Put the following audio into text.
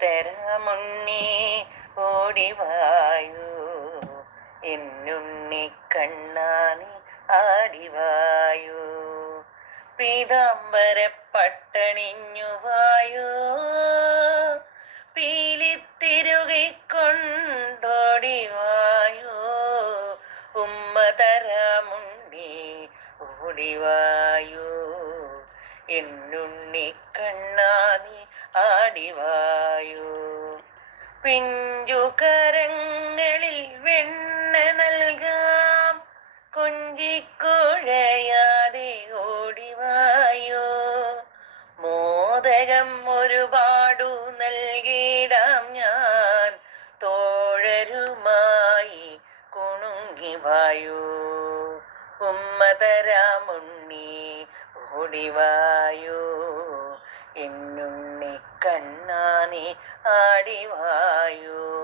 തരമുണ്ണി ഓടിവായു, എന്നുണ്ണി കണ്ണാനി ആടിവായു. പീതാംബര പട്ടണിഞ്ഞു വായു, പീലിത്തിരുകിക്കൊണ്ടോടിവായു. ഉമ്മ തരമുണ്ണി ഓടിവായു, എന്നുണ്ണി കണ്ണാനി ആടിവായു. പിഞ്ചുകരങ്ങളിൽ വെണ്ണ നൽകാം, കൊഞ്ചിക്കുഴയാതെ ഓടിവായോ. മോദകം ഒരുപാടു നൽകിടാം ഞാൻ, തോഴരുമായി കുണുങ്ങിവായോ. ഉമ്മ തരാമുണ്ണി ഓടിവായോ, എന്നുണ്ണി കണ്ണാനി ആടിവായോ.